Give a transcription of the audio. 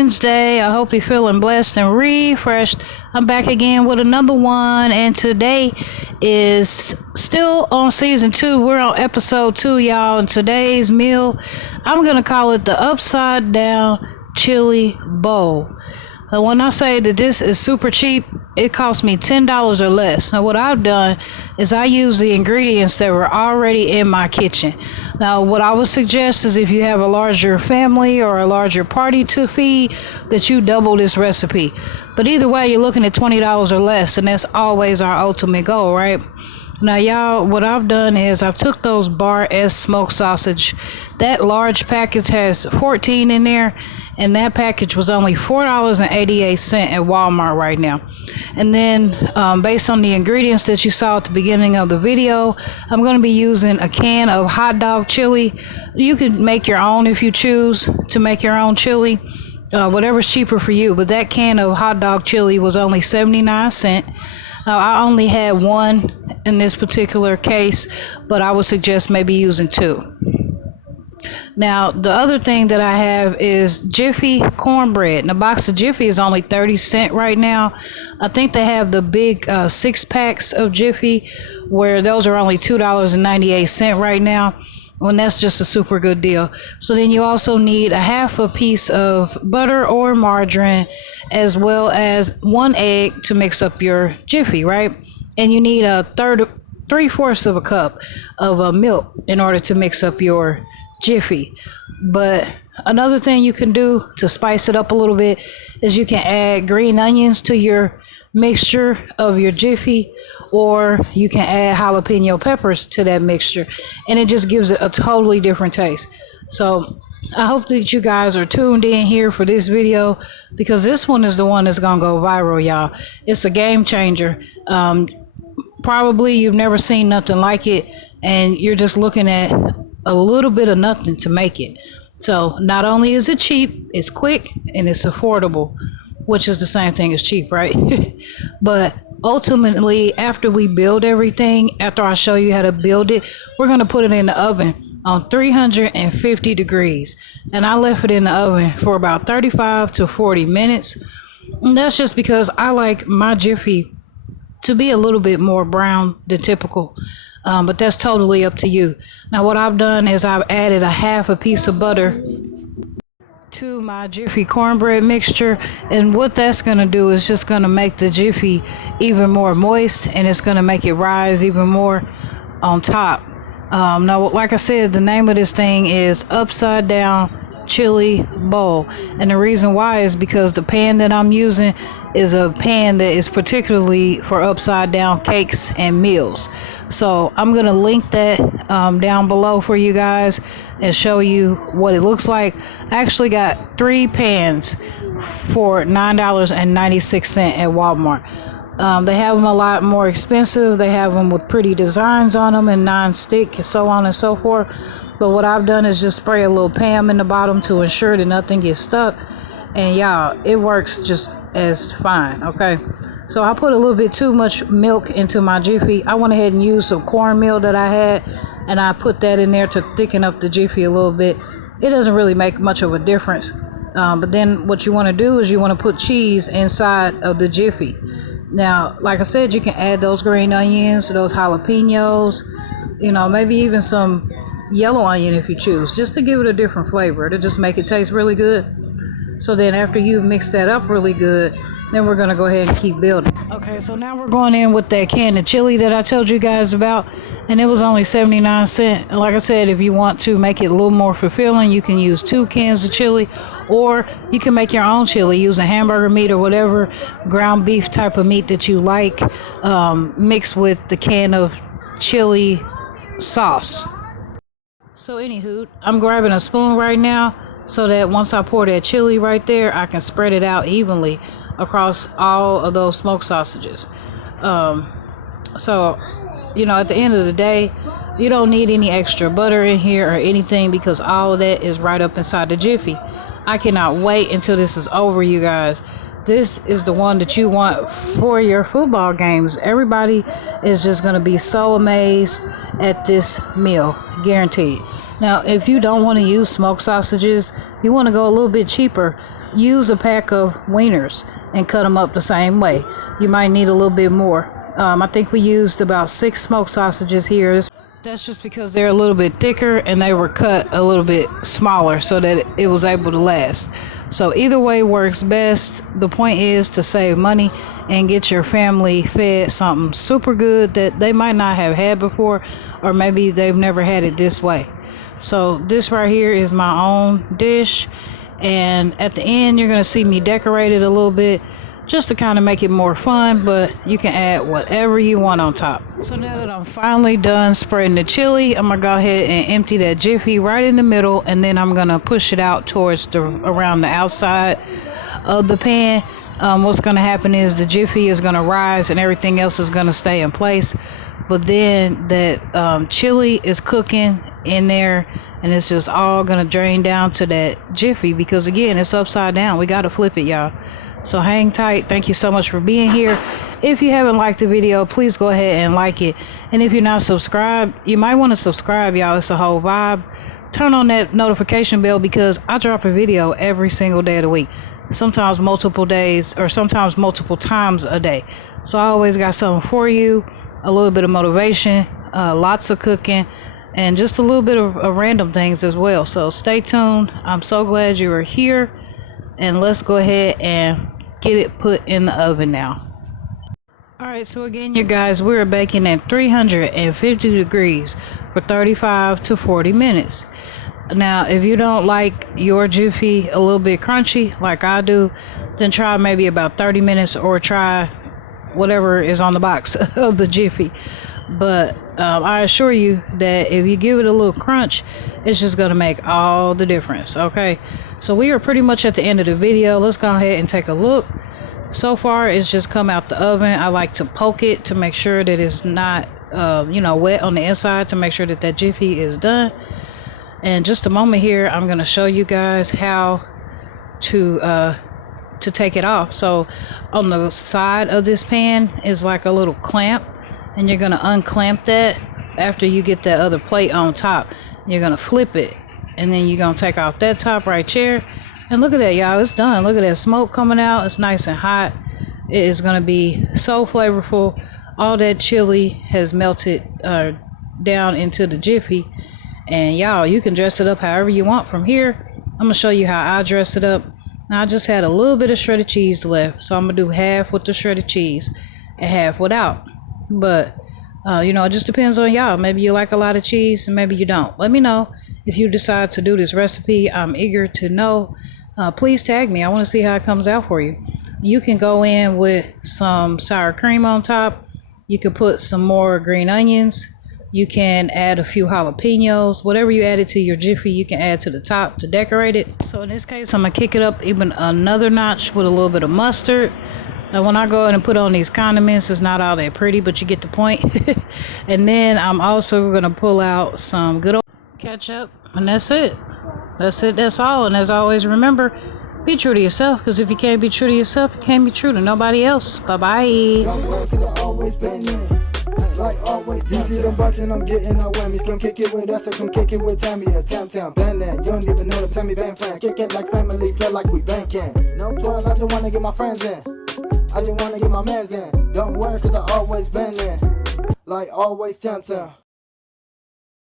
Wednesday. I hope you're feeling blessed and refreshed. I'm back again with another one, and today is still on season 2. We're on episode 2, y'all, and today's meal, I'm gonna call it the upside down chili bowl. And when I say that this is super cheap, it cost me $10 or less. Now what I've done is I use the ingredients that were already in my kitchen. Now what I would suggest is if you have a larger family or a larger party to feed, that you double this recipe. But either way, you're looking at $20 or less, and that's always our ultimate goal, right? Now y'all, what I've done is I've took those Bar S smoked sausage. That large package has 14 in there, and that package was only $4.88 at Walmart right now. And then based on the ingredients that you saw at the beginning of the video, I'm going to be using a can of hot dog chili. You can make your own if you choose to make your own chili, whatever's cheaper for you. But that can of hot dog chili was only 79 cents. I only had one in this particular case, but I would suggest maybe using 2. Now, the other thing that I have is Jiffy cornbread. And a box of Jiffy is only 30 cents right now. I think they have the big 6-packs of Jiffy, where those are only $2.98 right now. And that's just a super good deal. So then you also need a half a piece of butter or margarine, as well as 1 egg to mix up your Jiffy, right? And you need a 3/4 of a cup of milk in order to mix up your Jiffy. But another thing you can do to spice it up a little bit is you can add green onions to your mixture of your Jiffy, or you can add jalapeno peppers to that mixture, and it just gives it a totally different taste. So I hope that you guys are tuned in here for this video, because this one is the one that's gonna go viral, y'all. It's a game changer. Probably you've never seen nothing like it, and you're just looking at a little bit of nothing to make it. So not only is it cheap, it's quick, and it's affordable, which is the same thing as cheap, right? But ultimately, after we build everything, after I show you how to build it, we're going to put it in the oven on 350 degrees. And I left it in the oven for about 35 to 40 minutes. And that's just because I like my Jiffy to be a little bit more brown than typical. But that's totally up to you. Now what I've done is I've added a half a piece of butter to my Jiffy cornbread mixture, and what that's going to do is just going to make the Jiffy even more moist, and it's going to make it rise even more on top. Now like I said, the name of this thing is upside down chili bowl, and the reason why is because the pan that I'm using is a pan that is particularly for upside down cakes and meals. So I'm gonna link that down below for you guys and show you what it looks like. I actually got 3 pans for $9.96 at Walmart. They have them a lot more expensive. They have them with pretty designs on them and non-stick and so on and so forth. But what I've done is just spray a little Pam in the bottom to ensure that nothing gets stuck. And y'all, it works just as fine, okay? So I put a little bit too much milk into my Jiffy. I went ahead and used some cornmeal that I had, and I put that in there to thicken up the Jiffy a little bit. It doesn't really make much of a difference. But then what you want to do is you want to put cheese inside of the Jiffy. Now, like I said, you can add those green onions, those jalapenos, you know, maybe even some yellow onion if you choose, just to give it a different flavor, to just make it taste really good. So then after you mix that up really good, then we're gonna go ahead and keep building. Okay, so now we're going in with that can of chili that I told you guys about, and it was only 79 cents. And like I said, if you want to make it a little more fulfilling, you can use 2 cans of chili, or you can make your own chili using hamburger meat or whatever ground beef type of meat that you like, mixed with the can of chili sauce. So anywho, I'm grabbing a spoon right now so that once I pour that chili right there, I can spread it out evenly across all of those smoked sausages. So, you know, at the end of the day, you don't need any extra butter in here or anything, because all of that is right up inside the Jiffy. I cannot wait until this is over, you guys. This is the one that you want for your football games. Everybody is just going to be so amazed at this meal, guaranteed. Now, if you don't want to use smoked sausages, you want to go a little bit cheaper, use a pack of wieners and cut them up the same way. You might need a little bit more. I think we used about 6 smoked sausages here. That's just because they're a little bit thicker and they were cut a little bit smaller so that it was able to last. So either way works best. The point is to save money and get your family fed something super good that they might not have had before, or maybe they've never had it this way. So this right here is my own dish, and at the end you're going to see me decorate it a little bit just to kind of make it more fun, but you can add whatever you want on top. So now that I'm finally done spreading the chili, I'm gonna go ahead and empty that jiffy right in the middle, and then I'm gonna push it out towards around the outside of the pan. What's gonna happen is the jiffy is gonna rise and everything else is gonna stay in place, but then that chili is cooking in there, and it's just all gonna drain down to that jiffy, because again, it's upside down. We gotta flip it, y'all. So hang tight. Thank you so much for being here. If you haven't liked the video, please go ahead and like it. And if you're not subscribed, you might want to subscribe, y'all. It's a whole vibe. Turn on that notification bell, because I drop a video every single day of the week. Sometimes multiple days, or sometimes multiple times a day. So I always got something for you. A little bit of motivation, lots of cooking, and just a little bit of random things as well. So stay tuned. I'm so glad you are here. And let's go ahead and get it put in the oven now. Alright, so again, you guys, we're baking at 350 degrees for 35 to 40 minutes. Now, if you don't like your jiffy a little bit crunchy like I do, then try maybe about 30 minutes, or try whatever is on the box of the jiffy. But I assure you that if you give it a little crunch, it's just going to make all the difference. Okay, so we are pretty much at the end of the video. Let's go ahead and take a look. So far, it's just come out the oven. I like to poke it to make sure that it's not wet on the inside, to make sure that that jiffy is done. And just a moment here, I'm going to show you guys how to take it off. So on the side of this pan is like a little clamp, and you're going to unclamp that after you get that other plate on top. You're going to flip it, and then you're going to take off that top right chair. And look at that, y'all. It's done. Look at that smoke coming out. It's nice and hot. It is going to be so flavorful. All that chili has melted down into the jiffy. And y'all, you can dress it up however you want from here. I'm going to show you how I dress it up. Now, I just had a little bit of shredded cheese left, so I'm going to do half with the shredded cheese and half without. But it just depends on y'all. Maybe you like a lot of cheese and maybe you don't. Let me know if you decide to do this recipe. I'm eager to know. Please tag me. I want to see how it comes out for you. You can go in with some sour cream on top. You can put some more green onions. You can add a few jalapenos. Whatever you added to your jiffy, you can add to the top to decorate it. So in this case, I'm going to kick it up even another notch with a little bit of mustard. Now, when I go in and put on these condiments, it's not all that pretty, but you get the point. And then I'm also going to pull out some good old ketchup, and that's it. That's it. That's all. And as always, remember, be true to yourself, because if you can't be true to yourself, you can't be true to nobody else. Bye-bye. Like always, you see them bucks and I'm getting our whammies. Come kick it with us or come kick it with Tammy at Tamm Fam. You don't even know the Tammy Bang plan. Kick it like family, feel like we banking. No 12, I just wanna get my friends in. I just wanna get my mans in. Don't worry, cause I always been there. Like always, Tamm Fam.